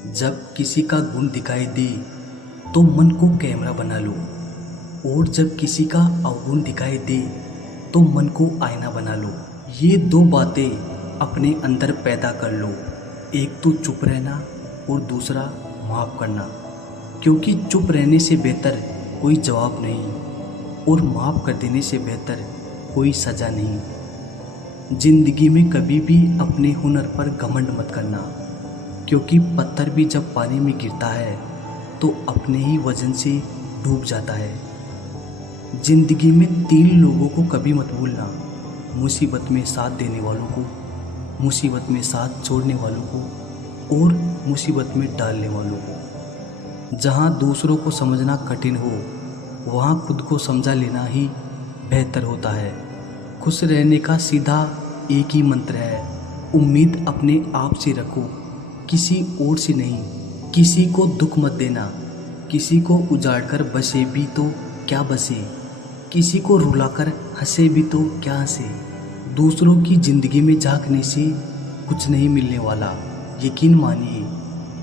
जब किसी का गुण दिखाई दे तो मन को कैमरा बना लो, और जब किसी का अवगुण दिखाई दे तो मन को आईना बना लो। ये दो बातें अपने अंदर पैदा कर लो, एक तो चुप रहना और दूसरा माफ़ करना। क्योंकि चुप रहने से बेहतर कोई जवाब नहीं, और माफ़ कर देने से बेहतर कोई सज़ा नहीं। जिंदगी में कभी भी अपने हुनर पर घमंड मत करना, क्योंकि पत्थर भी जब पानी में गिरता है तो अपने ही वजन से डूब जाता है। जिंदगी में 3 लोगों को कभी मत भूलना, मुसीबत में साथ देने वालों को, मुसीबत में साथ छोड़ने वालों को, और मुसीबत में डालने वालों को। जहाँ दूसरों को समझना कठिन हो वहाँ खुद को समझा लेना ही बेहतर होता है। खुश रहने का सीधा एक ही मंत्र है, उम्मीद अपने आप से रखो, किसी और से नहीं। किसी को दुख मत देना, किसी को उजाड़ कर बसे भी तो क्या बसे, किसी को रुलाकर हंसे भी तो क्या हंसे। दूसरों की ज़िंदगी में झांकने से कुछ नहीं मिलने वाला। यकीन मानिए,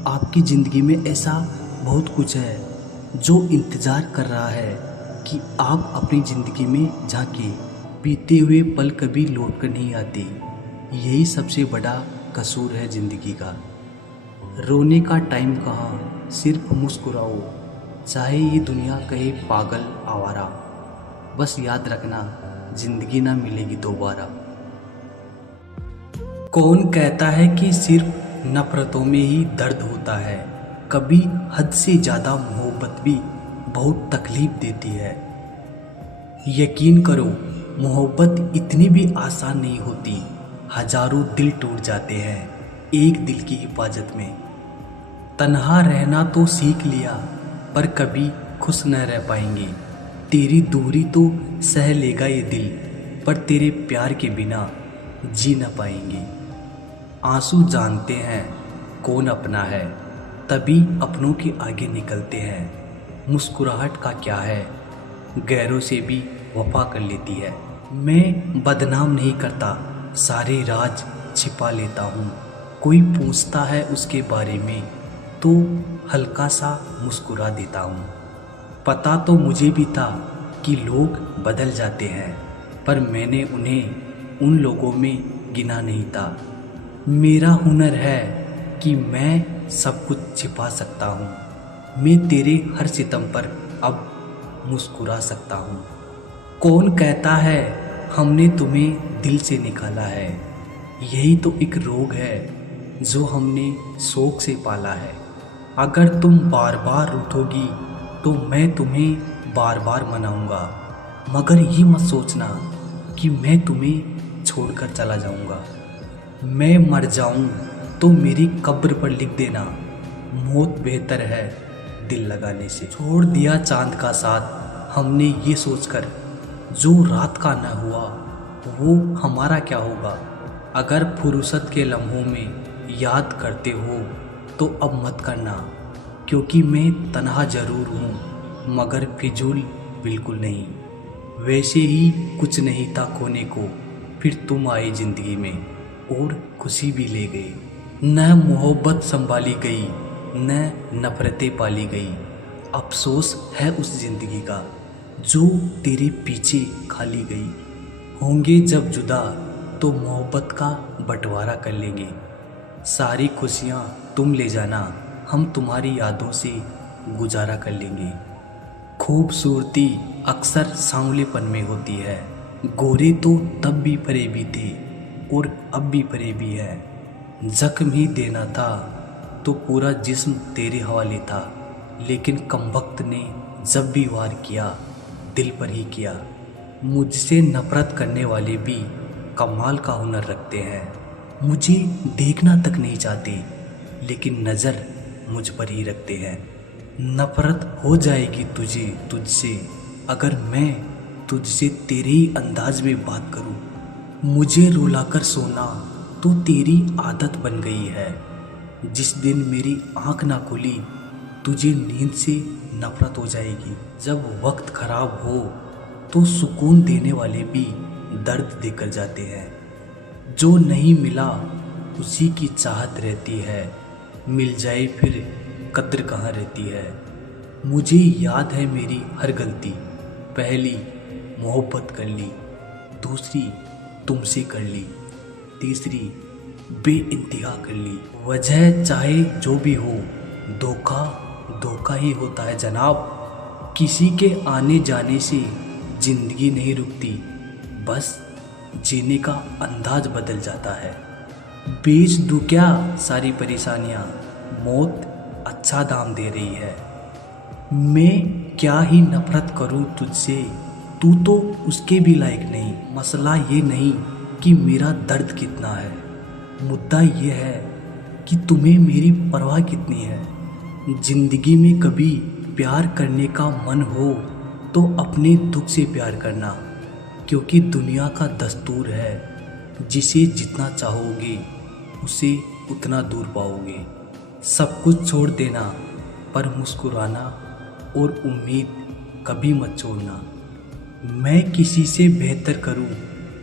आपकी ज़िंदगी में ऐसा बहुत कुछ है जो इंतज़ार कर रहा है कि आप अपनी ज़िंदगी में झांकें। बीते हुए पल कभी लौट कर नहीं आते, यही सबसे बड़ा कसूर है ज़िंदगी का। रोने का टाइम कहाँ, सिर्फ मुस्कुराओ, चाहे ये दुनिया कहे पागल आवारा। बस याद रखना, ज़िंदगी ना मिलेगी दोबारा। कौन कहता है कि सिर्फ नफ़रतों में ही दर्द होता है? कभी हद से ज़्यादा मोहब्बत भी बहुत तकलीफ़ देती है। यकीन करो, मोहब्बत इतनी भी आसान नहीं होती। हजारों दिल टूट जाते हैं एक दिल की हिफाजत में। तन्हा रहना तो सीख लिया, पर कभी खुश न रह पाएंगे। तेरी दूरी तो सह लेगा ये दिल, पर तेरे प्यार के बिना जी न पाएंगे। आंसू जानते हैं कौन अपना है, तभी अपनों के आगे निकलते हैं। मुस्कुराहट का क्या है, गैरों से भी वफा कर लेती है। मैं बदनाम नहीं करता, सारे राज छिपा लेता हूँ। कोई पूछता है उसके बारे में तो हल्का सा मुस्कुरा देता हूँ। पता तो मुझे भी था कि लोग बदल जाते हैं, पर मैंने उन्हें उन लोगों में गिना नहीं था। मेरा हुनर है कि मैं सब कुछ छिपा सकता हूँ। मैं तेरे हर सितम पर अब मुस्कुरा सकता हूँ। कौन कहता है हमने तुम्हें दिल से निकाला है? यही तो एक रोग है जो हमने शौक से पाला है। अगर तुम बार बार रूठोगी तो मैं तुम्हें बार बार मनाऊंगा, मगर ये मत सोचना कि मैं तुम्हें छोड़कर चला जाऊंगा। मैं मर जाऊं तो मेरी कब्र पर लिख देना, मौत बेहतर है दिल लगाने से। छोड़ दिया चांद का साथ हमने ये सोचकर, जो रात का न हुआ वो हमारा क्या होगा। अगर फुर्सत के लम्हों में याद करते हो तो अब मत करना, क्योंकि मैं तन्हा ज़रूर हूँ मगर फिजूल बिल्कुल नहीं। वैसे ही कुछ नहीं था खोने को, फिर तुम आए ज़िंदगी में और खुशी भी ले गए। न मोहब्बत संभाली गई, न नफ़रतें पाली गई। अफसोस है उस ज़िंदगी का जो तेरे पीछे खाली गई। होंगे जब जुदा तो मोहब्बत का बंटवारा कर लेंगे। सारी खुशियाँ तुम ले जाना, हम तुम्हारी यादों से गुजारा कर लेंगे। खूबसूरती अक्सर सांवलेपन में होती है। गोरे तो तब भी फरेबी थे और अब भी फरेबी है। जख्म ही देना था तो पूरा जिस्म तेरे हवाले था, लेकिन कमबख्त ने जब भी वार किया दिल पर ही किया। मुझसे नफ़रत करने वाले भी कमाल का हुनर रखते हैं। मुझे देखना तक नहीं चाहते, लेकिन नज़र मुझ पर ही रखते हैं। नफ़रत हो जाएगी तुझसे अगर मैं तुझसे तेरे ही अंदाज में बात करूं। मुझे रुलाकर सोना तो तेरी आदत बन गई है। जिस दिन मेरी आँख ना खुली तुझे नींद से नफ़रत हो जाएगी। जब वक्त ख़राब हो तो सुकून देने वाले भी दर्द देकर जाते हैं। जो नहीं मिला उसी की चाहत रहती है, मिल जाए फिर कद्र कहाँ रहती है। मुझे याद है मेरी हर गलती। पहली मोहब्बत कर ली, दूसरी तुमसे कर ली, तीसरी बेइंतहा कर ली। वजह चाहे जो भी हो, धोखा धोखा ही होता है जनाब। किसी के आने जाने से जिंदगी नहीं रुकती, बस जीने का अंदाज बदल जाता है। बेच दूं क्या सारी परेशानियां, मौत अच्छा दाम दे रही है। मैं क्या ही नफरत करूं तुझसे, तू तो उसके भी लायक नहीं। मसला ये नहीं कि मेरा दर्द कितना है, मुद्दा ये है कि तुम्हें मेरी परवाह कितनी है। जिंदगी में कभी प्यार करने का मन हो तो अपने दुख से प्यार करना, क्योंकि दुनिया का दस्तूर है, जिसे जितना चाहोगे उसे उतना दूर पाओगे। सब कुछ छोड़ देना पर मुस्कुराना और उम्मीद कभी मत छोड़ना। मैं किसी से बेहतर करूं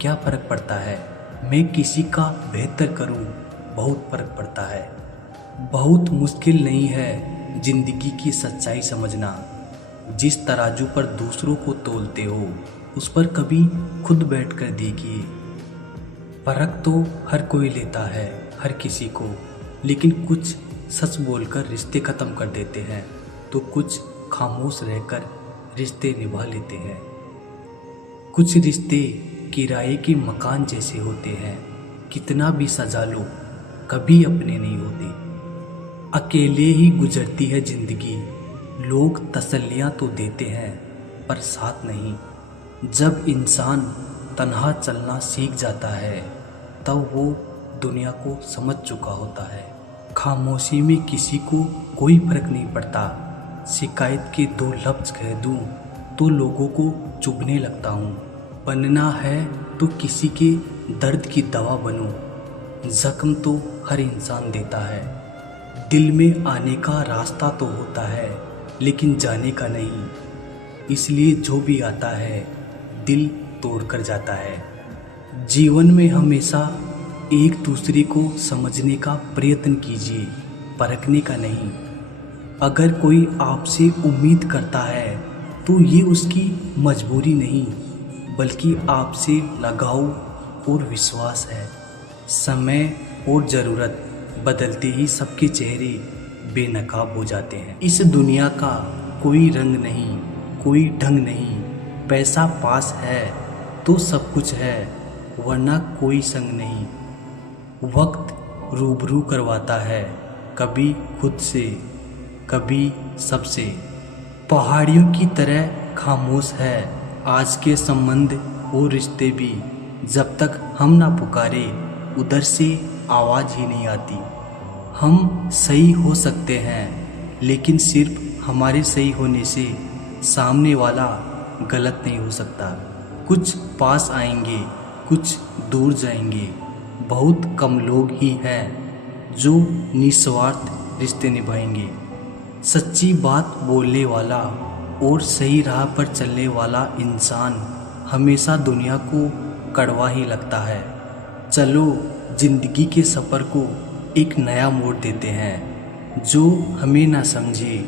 क्या फ़र्क पड़ता है, मैं किसी का बेहतर करूं बहुत फ़र्क पड़ता है। बहुत मुश्किल नहीं है ज़िंदगी की सच्चाई समझना। जिस तराजू पर दूसरों को तोलते हो उस पर कभी खुद बैठ कर देखिए। फ़र्क तो हर कोई लेता है हर किसी को, लेकिन कुछ सच बोलकर रिश्ते ख़त्म कर देते हैं तो कुछ खामोश रहकर रिश्ते निभा लेते हैं। कुछ रिश्ते किराए के मकान जैसे होते हैं, कितना भी सजा लो कभी अपने नहीं होते। अकेले ही गुजरती है ज़िंदगी, लोग तसल्लियाँ तो देते हैं पर साथ नहीं। जब इंसान तन्हा चलना सीख जाता है तब वो दुनिया को समझ चुका होता है। खामोशी में किसी को कोई फर्क नहीं पड़ता। शिकायत के 2 लफ्ज़ कह दूं तो लोगों को चुभने लगता हूँ। बनना है तो किसी के दर्द की दवा बनो। जख्म तो हर इंसान देता है। दिल में आने का रास्ता तो होता है लेकिन जाने का नहीं, इसलिए जो भी आता है दिल तोड़कर जाता है। जीवन में हमेशा एक दूसरे को समझने का प्रयत्न कीजिए, परखने का नहीं। अगर कोई आपसे उम्मीद करता है तो ये उसकी मजबूरी नहीं बल्कि आपसे लगाव और विश्वास है। समय और ज़रूरत बदलते ही सबके चेहरे बेनकाब हो जाते हैं। इस दुनिया का कोई रंग नहीं, कोई ढंग नहीं। पैसा पास है तो सब कुछ है, वरना कोई संग नहीं। वक्त रूबरू करवाता है, कभी खुद से कभी सबसे। पहाड़ियों की तरह खामोश है आज के संबंध और रिश्ते भी। जब तक हम ना पुकारे उधर से आवाज़ ही नहीं आती। हम सही हो सकते हैं लेकिन सिर्फ हमारे सही होने से सामने वाला गलत नहीं हो सकता। कुछ पास आएंगे, कुछ दूर जाएंगे। बहुत कम लोग ही हैं जो निस्वार्थ रिश्ते निभाएंगे। सच्ची बात बोलने वाला और सही राह पर चलने वाला इंसान हमेशा दुनिया को कड़वा ही लगता है। चलो जिंदगी के सफ़र को एक नया मोड़ देते हैं। जो हमें ना समझे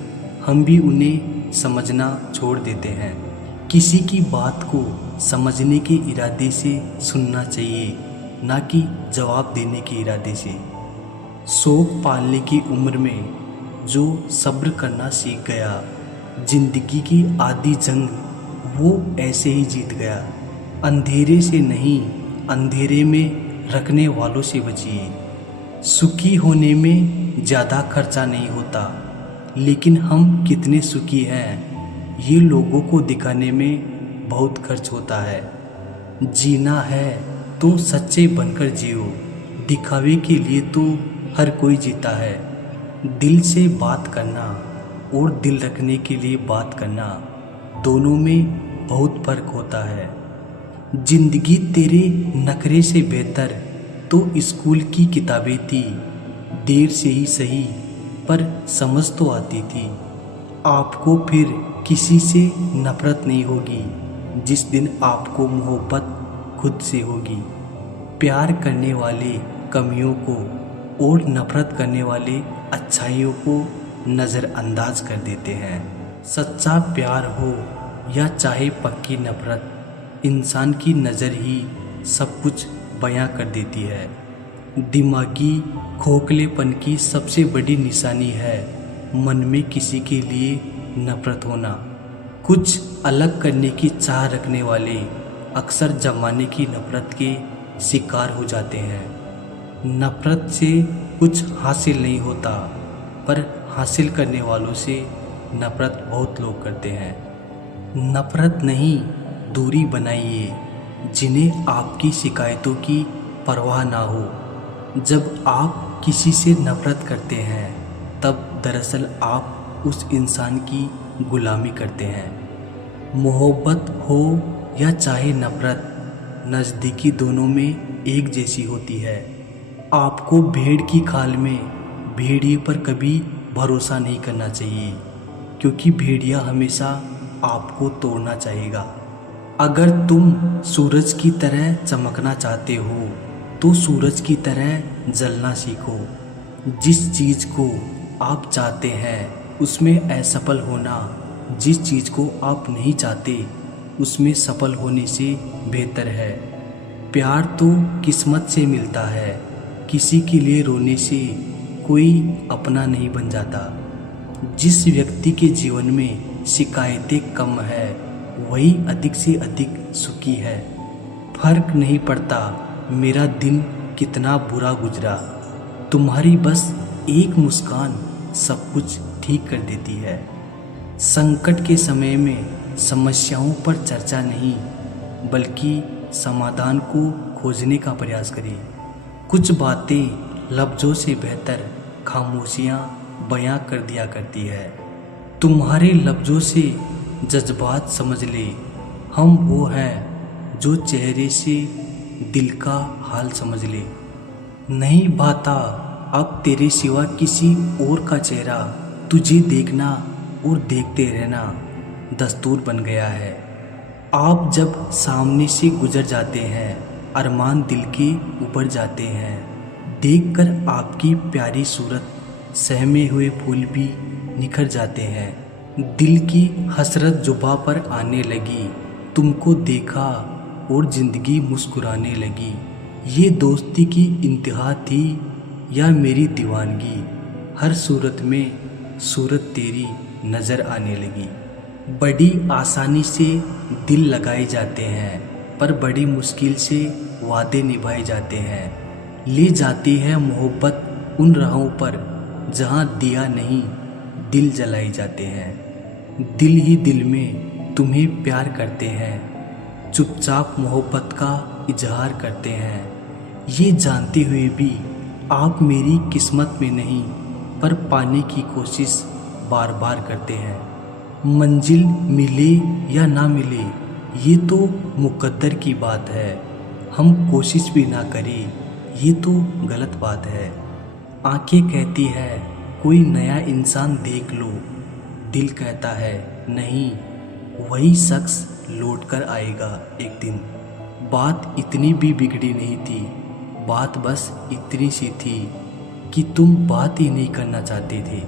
हम भी उन्हें समझना छोड़ देते हैं। किसी की बात को समझने के इरादे से सुनना चाहिए, ना कि जवाब देने के इरादे से। शौक पालने की उम्र में जो सब्र करना सीख गया, जिंदगी की आधी जंग वो ऐसे ही जीत गया। अंधेरे से नहीं, अंधेरे में रखने वालों से बचिए। सुखी होने में ज़्यादा खर्चा नहीं होता, लेकिन हम कितने सुखी हैं ये लोगों को दिखाने में बहुत खर्च होता है। जीना है तो सच्चे बनकर जियो, दिखावे के लिए तो हर कोई जीता है। दिल से बात करना और दिल रखने के लिए बात करना, दोनों में बहुत फर्क होता है। जिंदगी तेरे नखरे से बेहतर तो स्कूल की किताबें थी। देर से ही सही पर समझ तो आती थी। आपको फिर किसी से नफरत नहीं होगी जिस दिन आपको मोहब्बत खुद से होगी। प्यार करने वाले कमियों को और नफरत करने वाले अच्छाइयों को नज़रअंदाज कर देते हैं। सच्चा प्यार हो या चाहे पक्की नफरत, इंसान की नज़र ही सब कुछ बयां कर देती है। दिमागी खोखलेपन की सबसे बड़ी निशानी है मन में किसी के लिए नफरत होना। कुछ अलग करने की चाह रखने वाले अक्सर जमाने की नफरत के शिकार हो जाते हैं। नफरत से कुछ हासिल नहीं होता, पर हासिल करने वालों से नफरत बहुत लोग करते हैं। नफरत नहीं, दूरी बनाइए जिन्हें आपकी शिकायतों की परवाह ना हो। जब आप किसी से नफरत करते हैं तब दरअसल आप उस इंसान की गुलामी करते हैं। मोहब्बत हो या चाहे नफरत, नज़दीकी दोनों में एक जैसी होती है। आपको भेड़ की खाल में भेड़िए पर कभी भरोसा नहीं करना चाहिए, क्योंकि भेड़िया हमेशा आपको तोड़ना चाहेगा। अगर तुम सूरज की तरह चमकना चाहते हो तो सूरज की तरह जलना सीखो। जिस चीज़ को आप चाहते हैं उसमें असफल होना जिस चीज़ को आप नहीं चाहते उसमें सफल होने से बेहतर है। प्यार तो किस्मत से मिलता है, किसी के लिए रोने से कोई अपना नहीं बन जाता। जिस व्यक्ति के जीवन में शिकायतें कम है वही अधिक से अधिक सुखी है। फर्क नहीं पड़ता मेरा दिन कितना बुरा गुजरा, तुम्हारी बस एक मुस्कान सब कुछ ठीक कर देती है। संकट के समय में समस्याओं पर चर्चा नहीं, बल्कि समाधान को खोजने का प्रयास करें। कुछ बातें लफ्ज़ों से बेहतर खामोशियाँ बयां कर दिया करती है। तुम्हारे लफ्ज़ों से जज्बात समझ ले, हम वो हैं जो चेहरे से दिल का हाल समझ ले। नहीं भाता अब तेरे सिवा किसी और का चेहरा, तुझे देखना और देखते रहना दस्तूर बन गया है। आप जब सामने से गुजर जाते हैं अरमान दिल के ऊपर जाते हैं। देखकर आपकी प्यारी सूरत सहमे हुए फूल भी निखर जाते हैं। दिल की हसरत जुबा पर आने लगी, तुमको देखा और ज़िंदगी मुस्कुराने लगी। ये दोस्ती की इंतहा थी या मेरी दीवानगी, हर सूरत में सूरत तेरी नज़र आने लगी। बड़ी आसानी से दिल लगाए जाते हैं, पर बड़ी मुश्किल से वादे निभाए जाते हैं। ले जाती है मोहब्बत उन राहों पर जहाँ दिया नहीं दिल जलाए जाते हैं। दिल ही दिल में तुम्हें प्यार करते हैं, चुपचाप मोहब्बत का इजहार करते हैं। ये जानते हुए भी आप मेरी किस्मत में नहीं, पर पाने की कोशिश बार बार करते हैं। मंजिल मिले या ना मिले ये तो मुकद्दर की बात है, हम कोशिश भी ना करें ये तो गलत बात है। आंखें कहती है कोई नया इंसान देख लो, दिल कहता है नहीं, वही शख्स लौट कर आएगा एक दिन। बात इतनी भी बिगड़ी नहीं थी, बात बस इतनी सी थी कि तुम बात ही नहीं करना चाहते थे।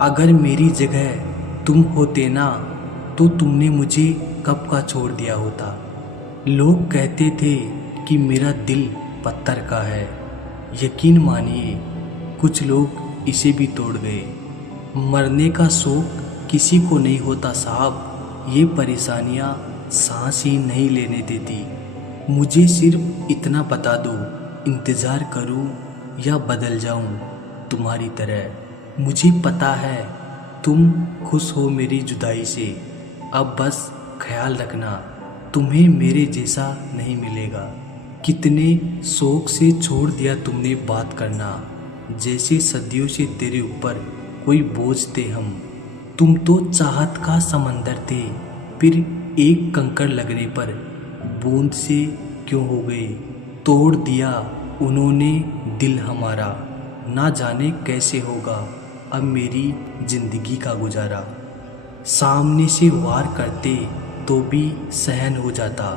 अगर मेरी जगह तुम होते ना तो तुमने मुझे कब का छोड़ दिया होता। लोग कहते थे कि मेरा दिल पत्थर का है, यकीन मानिए कुछ लोग इसे भी तोड़ गए। मरने का शौक किसी को नहीं होता साहब, ये परेशानियाँ सांस ही नहीं लेने देती। मुझे सिर्फ इतना बता दो, इंतज़ार करूं या बदल जाऊं तुम्हारी तरह। मुझे पता है तुम खुश हो मेरी जुदाई से, अब बस ख्याल रखना तुम्हें मेरे जैसा नहीं मिलेगा। कितने शौक से छोड़ दिया तुमने बात करना, जैसे सदियों से तेरे ऊपर कोई बोझ थे हम। तुम तो चाहत का समंदर थे, फिर एक कंकड़ लगने पर बूंद से क्यों हो गए। तोड़ दिया उन्होंने दिल हमारा, ना जाने कैसे होगा अब मेरी जिंदगी का गुजारा। सामने से वार करते तो भी सहन हो जाता,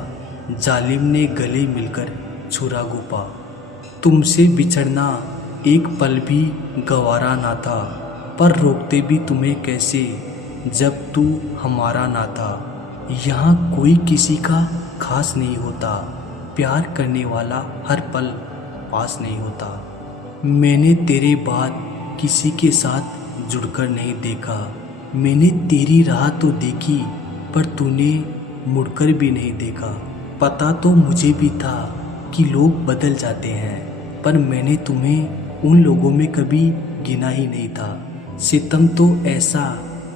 जालिम ने गले मिलकर छुरा घोंपा। तुमसे बिछड़ना एक पल भी गवारा ना था, पर रोकते भी तुम्हें कैसे जब तू हमारा ना था। यहाँ कोई किसी का खास नहीं होता, प्यार करने वाला हर पल पास नहीं होता। मैंने तेरे बाद किसी के साथ जुड़कर नहीं देखा, मैंने तेरी राह तो देखी पर तूने मुड़कर भी नहीं देखा। पता तो मुझे भी था कि लोग बदल जाते हैं, पर मैंने तुम्हें उन लोगों में कभी गिना ही नहीं था। सितम तो ऐसा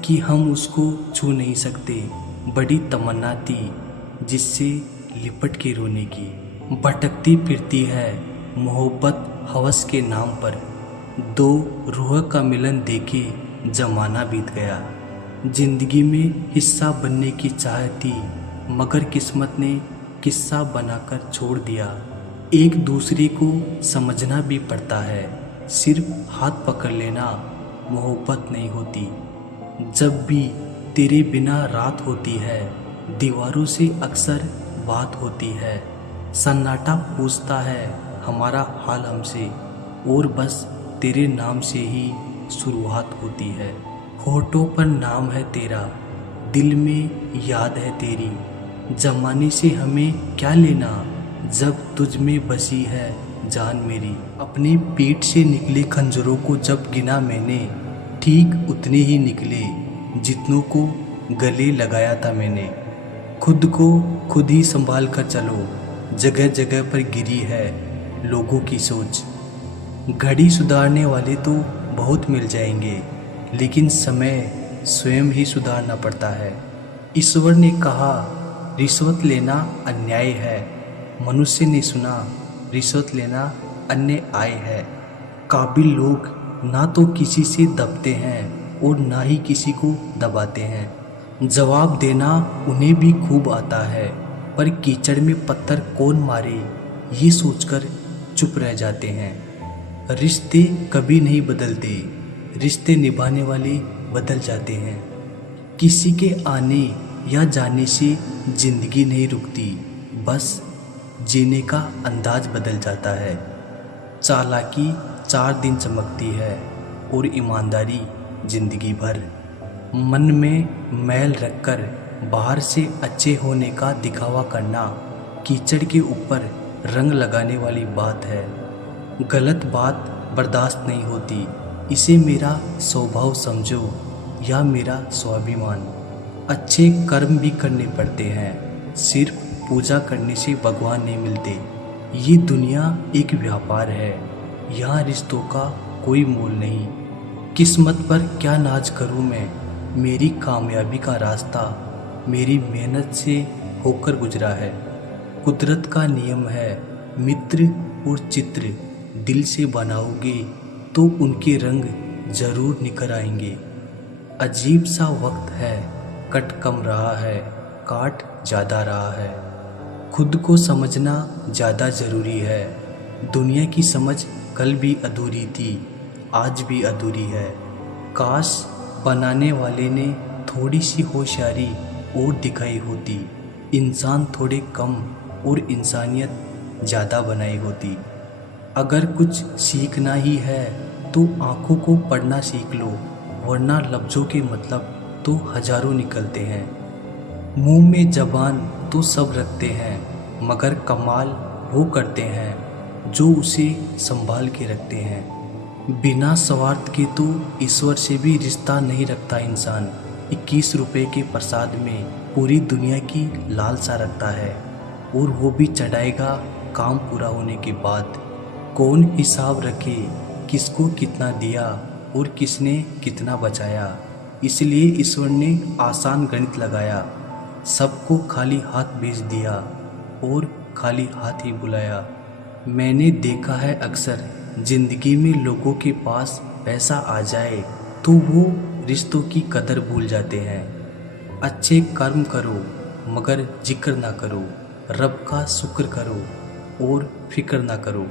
कि हम उसको छू नहीं सकते, बड़ी तमन्ना थी जिससे लिपट के रोने की। भटकती फिरती है मोहब्बत हवस के नाम पर, दो रूह का मिलन देखे जमाना बीत गया। जिंदगी में हिस्सा बनने की चाह थी, मगर किस्मत ने किस्सा बनाकर छोड़ दिया। एक दूसरे को समझना भी पड़ता है, सिर्फ हाथ पकड़ लेना मोहब्बत नहीं होती। जब भी तेरे बिना रात होती है, दीवारों से अक्सर बात होती है। सन्नाटा पूछता है हमारा हाल हमसे, और बस तेरे नाम से ही शुरुआत होती है। होठों पर नाम है तेरा, दिल में याद है तेरी। जमाने से हमें क्या लेना जब तुझ में बसी है जान मेरी। अपने पेट से निकले खंजरों को जब गिना मैंने, ठीक उतने ही निकले जितनों को गले लगाया था मैंने। खुद को खुद ही संभाल कर चलो, जगह जगह पर गिरी है लोगों की सोच। घड़ी सुधारने वाले तो बहुत मिल जाएंगे, लेकिन समय स्वयं ही सुधारना पड़ता है। ईश्वर ने कहा रिश्वत लेना अन्याय है, मनुष्य ने सुना रिश्वत लेना अन्याय है। काबिल लोग ना तो किसी से दबते हैं और ना ही किसी को दबाते हैं। जवाब देना उन्हें भी खूब आता है, पर कीचड़ में पत्थर कौन मारे ये सोचकर चुप रह जाते हैं। रिश्ते कभी नहीं बदलते, रिश्ते निभाने वाले बदल जाते हैं। किसी के आने या जाने से जिंदगी नहीं रुकती, बस जीने का अंदाज बदल जाता है। चालाकी 4 दिन चमकती है और ईमानदारी जिंदगी भर। मन में मैल रखकर बाहर से अच्छे होने का दिखावा करना कीचड़ के ऊपर रंग लगाने वाली बात है। गलत बात बर्दाश्त नहीं होती, इसे मेरा स्वभाव समझो या मेरा स्वाभिमान। अच्छे कर्म भी करने पड़ते हैं, सिर्फ पूजा करने से भगवान नहीं मिलते। ये दुनिया एक व्यापार है, यहाँ रिश्तों का कोई मोल नहीं। किस्मत पर क्या नाज करूँ मैं, मेरी कामयाबी का रास्ता मेरी मेहनत से होकर गुजरा है। कुदरत का नियम है, मित्र और चित्र दिल से बनाओगे तो उनके रंग जरूर निखर आएंगे। अजीब सा वक्त है, कट कम रहा है, काट ज़्यादा रहा है। खुद को समझना ज़्यादा ज़रूरी है। दुनिया की समझ कल भी अधूरी थी, आज भी अधूरी है। काश बनाने वाले ने थोड़ी सी होशियारी और दिखाई होती, इंसान थोड़े कम और इंसानियत ज़्यादा बनाई होती। अगर कुछ सीखना ही है तो आँखों को पढ़ना सीख लो, वरना लफ्ज़ों के मतलब तो हजारों निकलते हैं। मुंह में जबान तो सब रखते हैं, मगर कमाल वो करते हैं जो उसे संभाल के रखते हैं। बिना स्वार्थ के तो ईश्वर से भी रिश्ता नहीं रखता इंसान। 21 रुपए के प्रसाद में पूरी दुनिया की लालसा रखता है, और वो भी चढ़ाएगा काम पूरा होने के बाद। कौन हिसाब रखे किसको कितना दिया और किसने कितना बचाया। इसलिए ईश्वर ने आसान गणित लगाया, सबको खाली हाथ भेज दिया और खाली हाथ ही बुलाया। मैंने देखा है अक्सर जिंदगी में लोगों के पास पैसा आ जाए तो वो रिश्तों की कदर भूल जाते हैं। अच्छे कर्म करो मगर जिक्र ना करो, रब का शुक्र करो और फिक्र ना करो।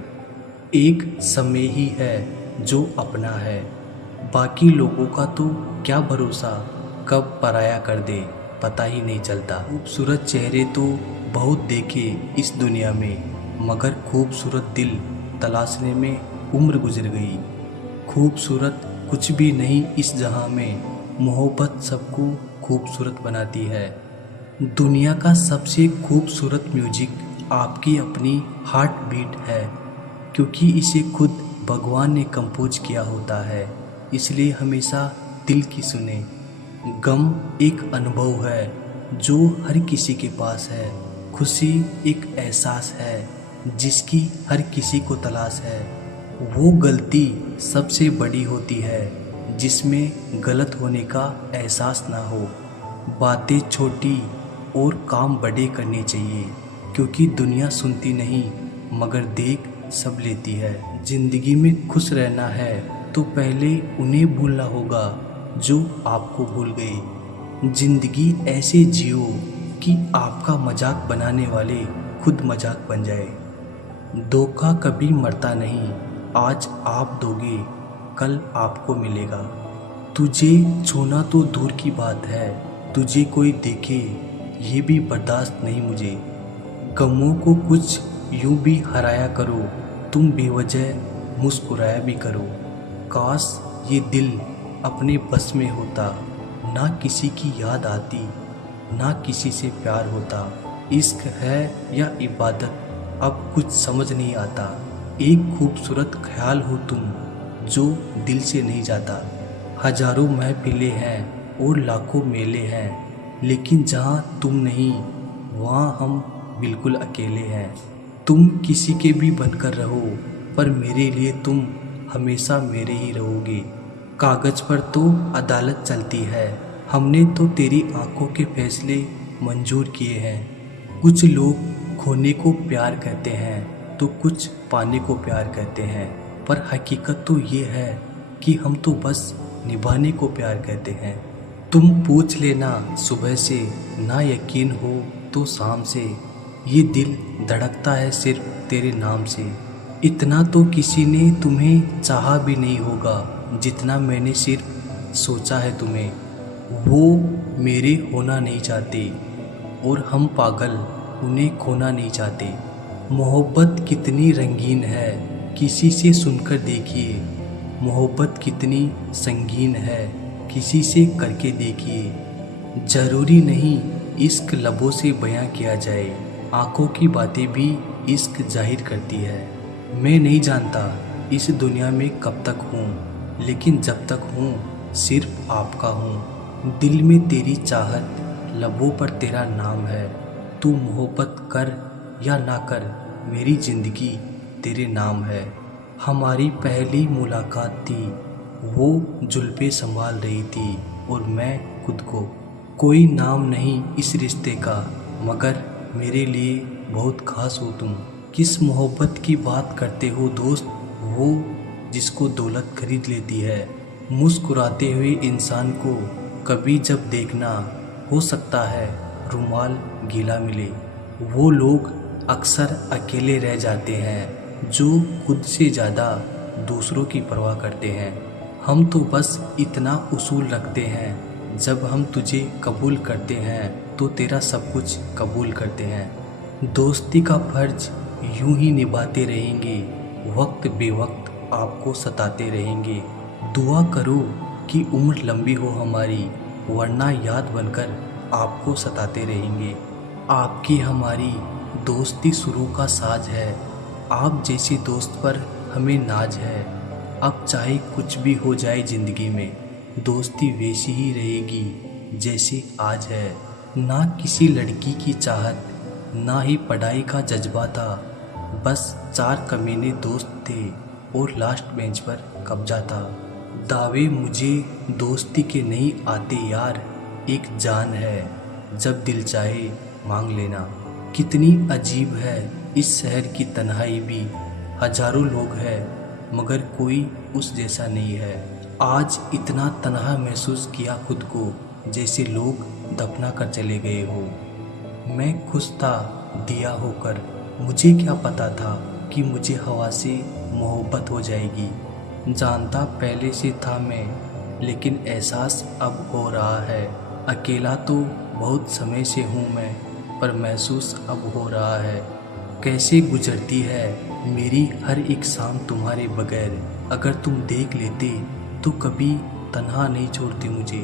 एक समय ही है जो अपना है, बाकी लोगों का तो क्या भरोसा, कब पराया कर दे पता ही नहीं चलता। खूबसूरत चेहरे तो बहुत देखे इस दुनिया में, मगर खूबसूरत दिल तलाशने में उम्र गुजर गई। खूबसूरत कुछ भी नहीं इस जहां में, मोहब्बत सबको खूबसूरत बनाती है। दुनिया का सबसे खूबसूरत म्यूजिक आपकी अपनी हार्ट बीट है, क्योंकि इसे खुद भगवान ने कंपोज किया होता है, इसलिए हमेशा दिल की सुने। गम एक अनुभव है जो हर किसी के पास है, खुशी एक एहसास है जिसकी हर किसी को तलाश है। वो गलती सबसे बड़ी होती है जिसमें गलत होने का एहसास ना हो। बातें छोटी और काम बड़े करने चाहिए, क्योंकि दुनिया सुनती नहीं मगर देख सब लेती है। जिंदगी में खुश रहना है तो पहले उन्हें भूलना होगा जो आपको भूल गए। जिंदगी ऐसे जियो कि आपका मजाक बनाने वाले खुद मजाक बन जाए। धोखा कभी मरता नहीं, आज आप दोगे कल आपको मिलेगा। तुझे छूना तो दूर की बात है, तुझे कोई देखे ये भी बर्दाश्त नहीं मुझे। गमों को कुछ यूं भी हराया करो, तुम बेवजह मुस्कुराया भी करो। काश ये दिल अपने बस में होता, ना किसी की याद आती, ना किसी से प्यार होता। इश्क है या इबादत अब कुछ समझ नहीं आता। एक खूबसूरत ख्याल हो तुम जो दिल से नहीं जाता। हजारों महफिलें हैं और लाखों मेले हैं, लेकिन जहाँ तुम नहीं वहाँ हम बिल्कुल अकेले हैं। तुम किसी के भी बनकर रहो, पर मेरे लिए तुम हमेशा मेरे ही रहोगे। कागज पर तो अदालत चलती है, हमने तो तेरी आंखों के फैसले मंजूर किए हैं। कुछ लोग खोने को प्यार कहते हैं तो कुछ पाने को प्यार कहते हैं, पर हकीकत तो ये है कि हम तो बस निभाने को प्यार कहते हैं। तुम पूछ लेना सुबह से, ना यकीन हो तो शाम से, ये दिल धड़कता है सिर्फ तेरे नाम से। इतना तो किसी ने तुम्हें चाहा भी नहीं होगा जितना मैंने सिर्फ सोचा है तुम्हें। वो मेरे होना नहीं चाहते और हम पागल उन्हें खोना नहीं चाहते। मोहब्बत कितनी रंगीन है किसी से सुनकर देखिए, मोहब्बत कितनी संगीन है किसी से करके देखिए। ज़रूरी नहीं इश्क लबों से बयां किया जाए, आंखों की बातें भी इश्क जाहिर करती है। मैं नहीं जानता इस दुनिया में कब तक हूँ, लेकिन जब तक हूँ सिर्फ आपका हूँ। दिल में तेरी चाहत, लबों पर तेरा नाम है। तू मोहब्बत कर या ना कर, मेरी ज़िंदगी तेरे नाम है। हमारी पहली मुलाकात थी, वो जुल्फे संभाल रही थी और मैं खुद को। कोई नाम नहीं इस रिश्ते का, मगर मेरे लिए बहुत खास हो तुम। किस मोहब्बत की बात करते हो दोस्त, वो जिसको दौलत खरीद लेती है। मुस्कुराते हुए इंसान को कभी जब देखना, हो सकता है रुमाल गीला मिले। वो लोग अक्सर अकेले रह जाते हैं जो खुद से ज़्यादा दूसरों की परवाह करते हैं। हम तो बस इतना उसूल रखते हैं, जब हम तुझे कबूल करते हैं तो तेरा सब कुछ कबूल करते हैं। दोस्ती का फर्ज यूं ही निभाते रहेंगे, वक्त बेवक्त आपको सताते रहेंगे। दुआ करो कि उम्र लंबी हो हमारी, वरना याद बनकर आपको सताते रहेंगे। आपकी हमारी दोस्ती सुरों का साज है, आप जैसे दोस्त पर हमें नाज है। अब चाहे कुछ भी हो जाए ज़िंदगी में, दोस्ती वैसी ही रहेगी जैसे आज है। ना किसी लड़की की चाहत, ना ही पढ़ाई का जज्बा था, बस 4 कमीने दोस्त थे और लास्ट बेंच पर कब्जा था। दावे मुझे दोस्ती के नहीं आते यार, एक जान है जब दिल चाहे मांग लेना। कितनी अजीब है इस शहर की तन्हाई भी, हजारों लोग हैं मगर कोई उस जैसा नहीं है। आज इतना तन्हा महसूस किया खुद को, जैसे लोग दफना कर चले गए हो। मैं खुश था दिया होकर, मुझे क्या पता था कि मुझे हवा से मोहब्बत हो जाएगी। जानता पहले से था मैं, लेकिन एहसास अब हो रहा है। अकेला तो बहुत समय से हूँ मैं, पर महसूस अब हो रहा है। कैसे गुजरती है मेरी हर एक शाम तुम्हारे बगैर अगर तुम देख लेते तो कभी तन्हा नहीं छोड़ती मुझे।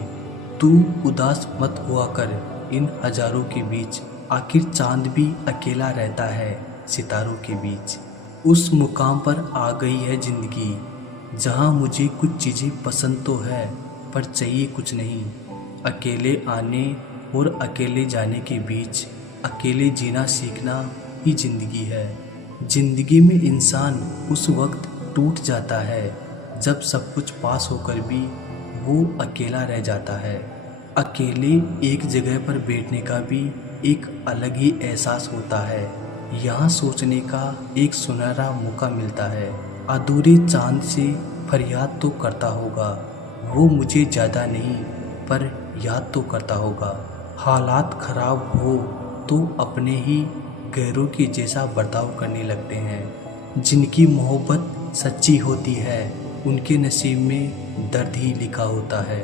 तू उदास मत हुआ कर इन हजारों के बीच, आखिर चांद भी अकेला रहता है सितारों के बीच। उस मुकाम पर आ गई है जिंदगी जहाँ मुझे कुछ चीज़ें पसंद तो है पर चाहिए कुछ नहीं। अकेले आने और अकेले जाने के बीच अकेले जीना सीखना ही जिंदगी है। जिंदगी में इंसान उस वक्त टूट जाता है जब सब कुछ पास होकर भी वो अकेला रह जाता है। अकेले एक जगह पर बैठने का भी एक अलग ही एहसास होता है। यहाँ सोचने का एक सुनहरा मौका मिलता है। अधूरे चांद से फरियाद तो करता होगा, वो मुझे ज़्यादा नहीं पर याद तो करता होगा। हालात ख़राब हो तो अपने ही गैरों के जैसा बर्ताव करने लगते हैं। जिनकी मोहब्बत सच्ची होती है उनके नसीब में दर्द ही लिखा होता है।